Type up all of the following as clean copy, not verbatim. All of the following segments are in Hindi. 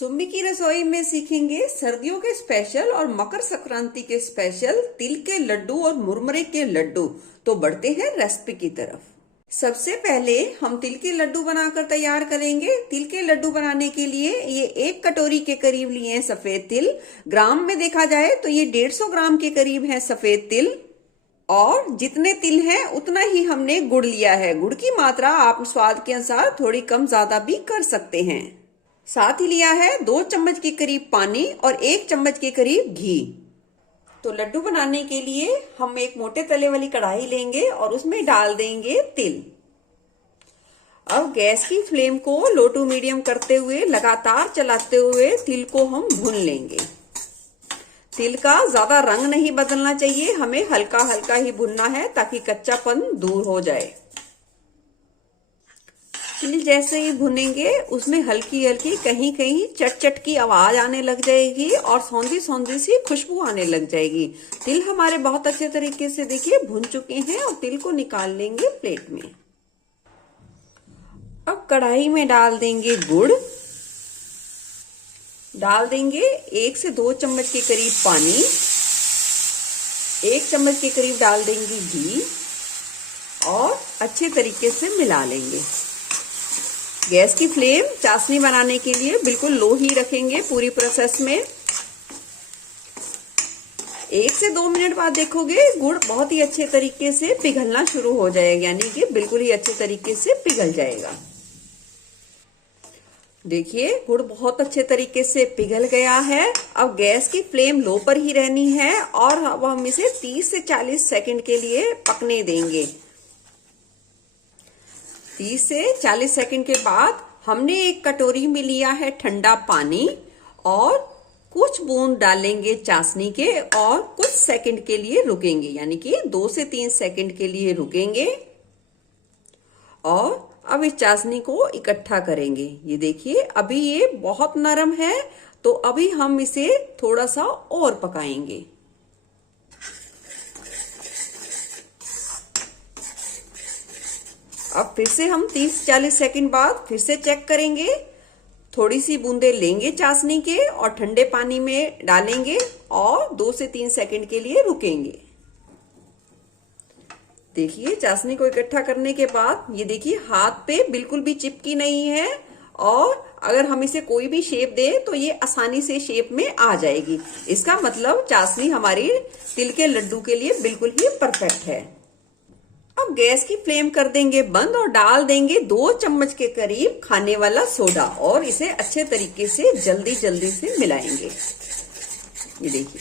सुम्मी की रसोई में सीखेंगे सर्दियों के स्पेशल और मकर संक्रांति के स्पेशल तिल के लड्डू और मुरमुरे के लड्डू। तो बढ़ते हैं रेसिपी की तरफ। सबसे पहले हम तिल के लड्डू बनाकर तैयार करेंगे। तिल के लड्डू बनाने के लिए ये 1 कटोरी के करीब लिए हैं सफेद तिल। ग्राम में देखा जाए तो ये 150 ग्राम के करीब है सफेद तिल। और जितने तिल हैं उतना ही हमने गुड़ लिया है। गुड़ की मात्रा आप स्वाद के अनुसार थोड़ी कम ज्यादा भी कर सकते हैं। साथ ही लिया है 2 चम्मच के करीब पानी और 1 चम्मच के करीब घी। तो लड्डू बनाने के लिए हम एक मोटे तले वाली कढ़ाई लेंगे और उसमें डाल देंगे तिल। अब गैस की फ्लेम को लो टू मीडियम करते हुए लगातार चलाते हुए तिल को हम भून लेंगे। तिल का ज्यादा रंग नहीं बदलना चाहिए, हमें हल्का हल्का ही भुनना है ताकि कच्चापन दूर हो जाए। तिल जैसे ही भुनेंगे उसमें हल्की हल्की कहीं कहीं चट चट की आवाज आने लग जाएगी और सौंधी सौंधी सी खुशबू आने लग जाएगी। तिल हमारे बहुत अच्छे तरीके से देखिए भुन चुके हैं और तिल को निकाल लेंगे प्लेट में। अब कढ़ाई में डाल देंगे गुड़, डाल देंगे 1 से 2 चम्मच के करीब पानी, 1 चम्मच के करीब डाल देंगे घी और अच्छे तरीके से मिला लेंगे। गैस की फ्लेम चाशनी बनाने के लिए बिल्कुल लो ही रखेंगे पूरी प्रोसेस में। 1 से 2 मिनट बाद देखोगे गुड़ बहुत ही अच्छे तरीके से पिघलना शुरू हो जाएगा, यानी कि बिल्कुल ही अच्छे तरीके से पिघल जाएगा। देखिए गुड़ बहुत अच्छे तरीके से पिघल गया है। अब गैस की फ्लेम लो पर ही रहनी है और अब हम इसे 30 से 40 सेकंड के लिए पकने देंगे। 30 से 40 सेकंड के बाद हमने एक कटोरी में लिया है ठंडा पानी और कुछ बूंद डालेंगे चाशनी के और कुछ सेकंड के लिए रुकेंगे, यानी कि 2 से 3 सेकंड के लिए रुकेंगे। और अब इस चाशनी को इकट्ठा करेंगे। ये देखिए अभी ये बहुत नरम है, तो अभी हम इसे थोड़ा सा और पकाएंगे। अब फिर से हम 30-40 सेकंड बाद फिर से चेक करेंगे। थोड़ी सी बूंदे लेंगे चाशनी के और ठंडे पानी में डालेंगे और 2 से 3 सेकंड के लिए रुकेंगे। देखिए चाशनी को इकट्ठा करने के बाद ये देखिए हाथ पे बिल्कुल भी चिपकी नहीं है और अगर हम इसे कोई भी शेप दें तो ये आसानी से शेप में आ जाएगी। इसका मतलब चाशनी हमारी तिल के लड्डू के लिए बिल्कुल ही परफेक्ट है। अब गैस की फ्लेम कर देंगे बंद और डाल देंगे 2 चम्मच के करीब खाने वाला सोडा और इसे अच्छे तरीके से जल्दी जल्दी से मिलाएंगे। ये देखिए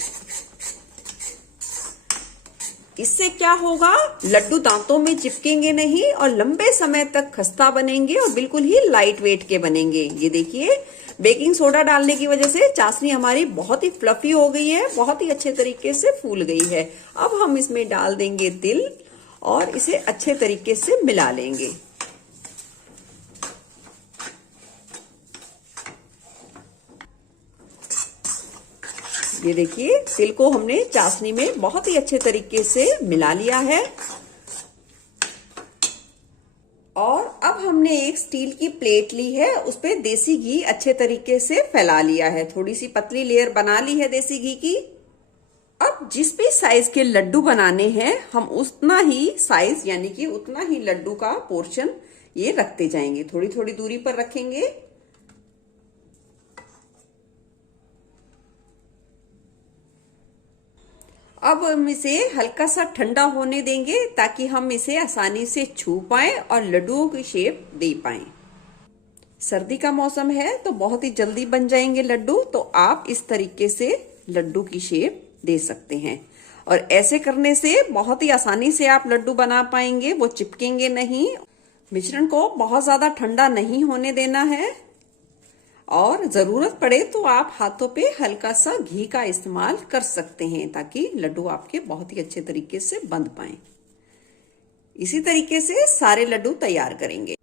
इससे क्या होगा, लड्डू दांतों में चिपकेंगे नहीं और लंबे समय तक खस्ता बनेंगे और बिल्कुल ही लाइट वेट के बनेंगे। ये देखिए बेकिंग सोडा डालने की वजह से चाशनी हमारी बहुत ही फ्लफी हो गई है, बहुत ही अच्छे तरीके से फूल गई है। अब हम इसमें डाल देंगे तिल और इसे अच्छे तरीके से मिला लेंगे। ये देखिए तिल को हमने चाशनी में बहुत ही अच्छे तरीके से मिला लिया है। और अब हमने एक स्टील की प्लेट ली है, उस पे देसी घी अच्छे तरीके से फैला लिया है। थोड़ी सी पतली लेयर बना ली है देसी घी की। अब जिस भी साइज के लड्डू बनाने हैं हम उतना ही साइज यानी कि उतना ही लड्डू का पोर्शन ये रखते जाएंगे, थोड़ी थोड़ी दूरी पर रखेंगे। अब हम इसे हल्का सा ठंडा होने देंगे ताकि हम इसे आसानी से छू पाएं और लड्डुओं की शेप दे पाएं। सर्दी का मौसम है तो बहुत ही जल्दी बन जाएंगे लड्डू, तो आप इस तरीके से लड्डू की शेप दे सकते हैं और ऐसे करने से बहुत ही आसानी से आप लड्डू बना पाएंगे, वो चिपकेंगे नहीं। मिश्रण को बहुत ज्यादा ठंडा नहीं होने देना है और जरूरत पड़े तो आप हाथों पे हल्का सा घी का इस्तेमाल कर सकते हैं ताकि लड्डू आपके बहुत ही अच्छे तरीके से बंध पाए। इसी तरीके से सारे लड्डू तैयार करेंगे।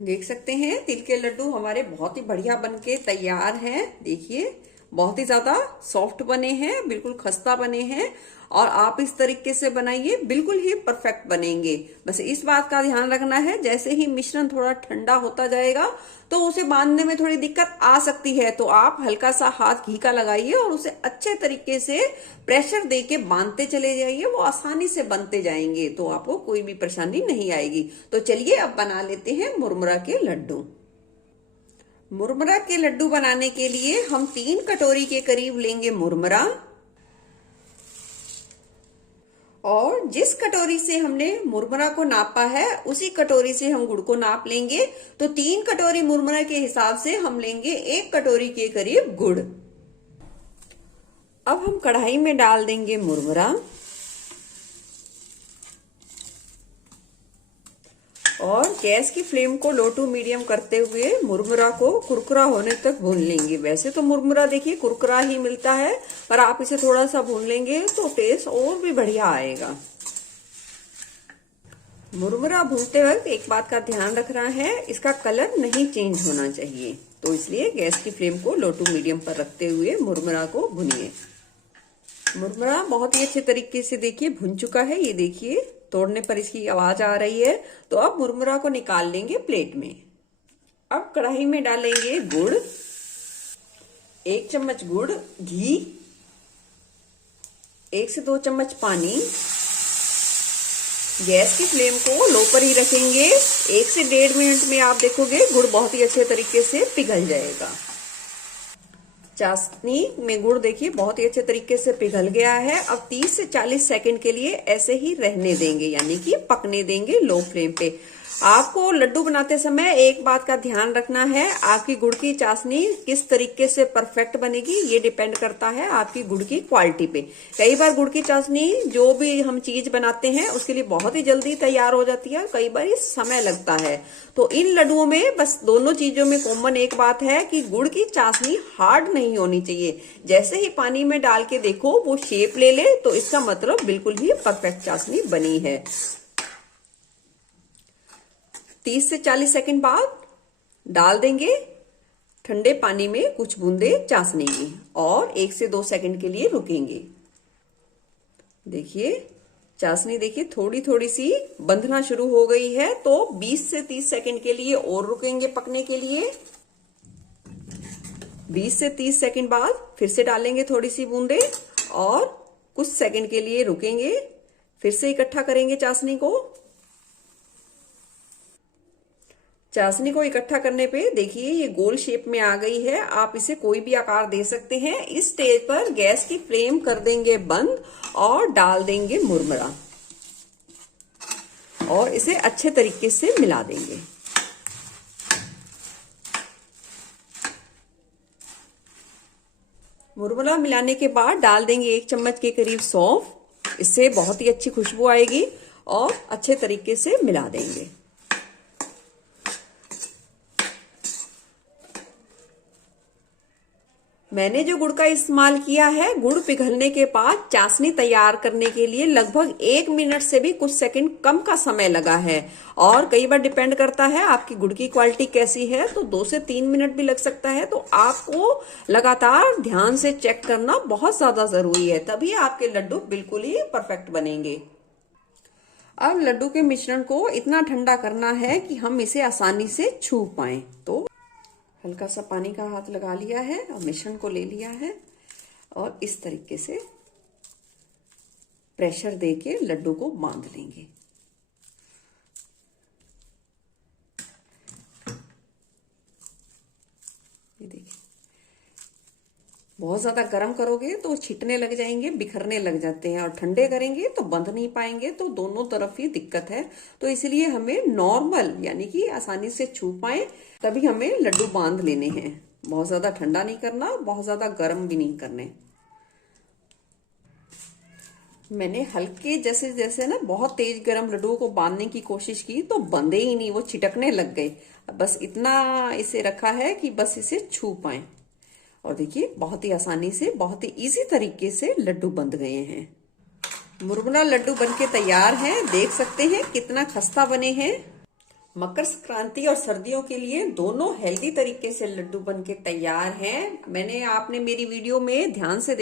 देख सकते हैं तिल के लड्डू हमारे बहुत ही बढ़िया बनके तैयार हैं। देखिए बहुत ही ज्यादा सॉफ्ट बने हैं, बिल्कुल खस्ता बने हैं। और आप इस तरीके से बनाइए, बिल्कुल ही परफेक्ट बनेंगे। बस इस बात का ध्यान रखना है, जैसे ही मिश्रण थोड़ा ठंडा होता जाएगा तो उसे बांधने में थोड़ी दिक्कत आ सकती है, तो आप हल्का सा हाथ घी का लगाइए और उसे अच्छे तरीके से प्रेशर दे के बांधते चले जाइए। वो आसानी से बनते जाएंगे, तो आपको कोई भी परेशानी नहीं आएगी। तो चलिए अब बना लेते हैं मुरमुरा के लड्डू। मुरमुरा के लड्डू बनाने के लिए हम 3 कटोरी के करीब लेंगे मुरमुरा, और जिस कटोरी से हमने मुरमुरा को नापा है उसी कटोरी से हम गुड़ को नाप लेंगे। तो 3 कटोरी मुरमुरा के हिसाब से हम लेंगे 1 कटोरी के करीब गुड़। अब हम कढ़ाई में डाल देंगे मुरमुरा और गैस की फ्लेम को लो टू मीडियम करते हुए मुरमुरा को कुरकुरा होने तक भून लेंगे। वैसे तो मुरमुरा देखिए कुरकुरा ही मिलता है, पर आप इसे थोड़ा सा भून लेंगे तो टेस्ट और भी बढ़िया आएगा। मुरमुरा भूनते वक्त एक बात का ध्यान रखना है, इसका कलर नहीं चेंज होना चाहिए, तो इसलिए गैस की फ्लेम को लो टू मीडियम पर रखते हुए मुरमुरा को भूनिए। मुरमुरा बहुत ही अच्छे तरीके से देखिए भुन चुका है, ये देखिए तोड़ने पर इसकी आवाज आ रही है। तो अब मुरमुरा को निकाल लेंगे प्लेट में। अब कढ़ाई में डालेंगे गुड़, 1 चम्मच गुड़, घी, 1 से 2 चम्मच पानी। गैस की फ्लेम को लो पर ही रखेंगे। 1 से 1.5 मिनट में आप देखोगे गुड़ बहुत ही अच्छे तरीके से पिघल जाएगा। चाशनी में गुड़ देखिए बहुत ही अच्छे तरीके से पिघल गया है। अब 30 से 40 सेकंड के लिए ऐसे ही रहने देंगे, यानी कि पकने देंगे लो फ्लेम पे। आपको लड्डू बनाते समय एक बात का ध्यान रखना है, आपकी गुड़ की चाशनी किस तरीके से परफेक्ट बनेगी ये डिपेंड करता है आपकी गुड़ की क्वालिटी पे। कई बार गुड़ की चाशनी जो भी हम चीज बनाते हैं उसके लिए बहुत ही जल्दी तैयार हो जाती है, कई बार समय लगता है। तो इन लड्डुओं में बस दोनों चीजों में कॉमन एक बात है कि गुड़ की चाशनी हार्ड नहीं होनी चाहिए। जैसे ही पानी में डाल के देखो वो शेप ले ले तो इसका मतलब बिल्कुल ही परफेक्ट चाशनी बनी है। 30 से 40 सेकंड बाद डाल देंगे ठंडे पानी में कुछ बूंदे चाशनी की और 1 से 2 सेकंड के लिए रुकेंगे। देखिए चाशनी देखिए थोड़ी थोड़ी सी बंधना शुरू हो गई है, तो 20 से 30 सेकंड के लिए और रुकेंगे पकने के लिए। 20 से 30 सेकंड बाद फिर से डालेंगे थोड़ी सी बूंदे और कुछ सेकंड के लिए रुकेंगे। फिर से इकट्ठा करेंगे चाशनी को। चाशनी को इकट्ठा करने पे देखिए ये गोल शेप में आ गई है। आप इसे कोई भी आकार दे सकते हैं। इस स्टेज पर गैस की फ्लेम कर देंगे बंद और डाल देंगे मुरमुरा और इसे अच्छे तरीके से मिला देंगे। मुरमुरा मिलाने के बाद डाल देंगे 1 चम्मच के करीब सौंफ। इससे बहुत ही अच्छी खुशबू आएगी और अच्छे तरीके से मिला देंगे। मैंने जो गुड़ का इस्तेमाल किया है, गुड़ पिघलने के बाद चाशनी तैयार करने के लिए लगभग 1 मिनट से भी कुछ सेकंड कम का समय लगा है। और कई बार डिपेंड करता है आपकी गुड़ की क्वालिटी कैसी है, तो 2 से 3 मिनट भी लग सकता है। तो आपको लगातार ध्यान से चेक करना बहुत ज्यादा जरूरी है, तभी आपके लड्डू बिल्कुल ही परफेक्ट बनेंगे। अब लड्डू के मिश्रण को इतना ठंडा करना है कि हम इसे आसानी से छू पाएं। तो हल्का सा पानी का हाथ लगा लिया है और मिश्रण को ले लिया है और इस तरीके से प्रेशर देके लड्डू को बांध लेंगे। ये देखिए बहुत ज्यादा गर्म करोगे तो छिटने लग जाएंगे, बिखरने लग जाते हैं, और ठंडे करेंगे तो बंध नहीं पाएंगे, तो दोनों तरफ ही दिक्कत है। तो इसलिए हमें नॉर्मल यानी कि आसानी से छू पाए तभी हमें लड्डू बांध लेने हैं। बहुत ज्यादा ठंडा नहीं करना, बहुत ज्यादा गर्म भी नहीं करने। मैंने हल्के जैसे जैसे ना बहुत तेज गर्म लड्डू को बांधने की कोशिश की तो बंधे ही नहीं, वो चिटकने लग गए। बस इतना इसे रखा है कि बस इसे छू पाए, और देखिए बहुत ही आसानी से बहुत ही इजी तरीके से लड्डू बंध गए हैं। मुरमुरा लड्डू बनके तैयार हैं। देख सकते हैं कितना खस्ता बने हैं मकर संक्रांति और सर्दियों के लिए दोनों हेल्दी तरीके से लड्डू बनके तैयार हैं। आपने मेरी वीडियो में ध्यान से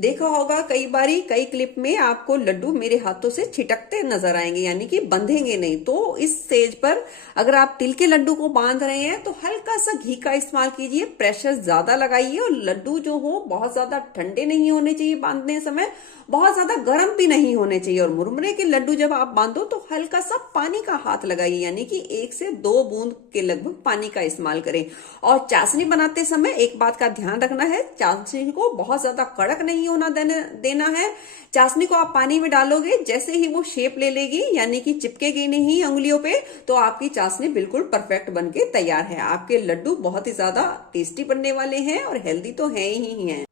देखा होगा, कई बारी कई क्लिप में आपको लड्डू मेरे हाथों से छिटकते नजर आएंगे, यानी कि बंधेंगे नहीं। तो इस स्टेज पर अगर आप तिल के लड्डू को बांध रहे हैं तो हल्का सा घी का इस्तेमाल कीजिए, प्रेशर ज्यादा लगाइए और लड्डू जो हो बहुत ज्यादा ठंडे नहीं होने चाहिए बांधने समय, बहुत ज्यादा गर्म भी नहीं होने चाहिए। और मुरमुरे के लड्डू जब आप बांधो तो हल्का सा पानी का हाथ लगाइए, यानी कि 1 से 2 बूंद के लगभग पानी का इस्तेमाल करें। और चाशनी बनाते समय एक बात का ध्यान रखना है, चाशनी को बहुत ज्यादा कड़क नहीं होना देना है। चाशनी को आप पानी में डालोगे, जैसे ही वो शेप ले लेगी, यानी कि चिपकेगी नहीं अंगुलियों पे, तो आपकी चाशनी बिल्कुल परफेक्ट बनके तैयार है। आपके लड्डू बहुत ही ज्यादा टेस्टी बनने वाले हैं और हेल्दी तो है ही हैं।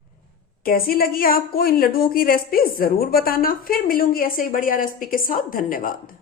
कैसी लगी आपको इन लड्डुओं की रेसिपी जरूर बताना। फिर मिलूंगी ऐसे ही बढ़िया रेसिपी के साथ। धन्यवाद।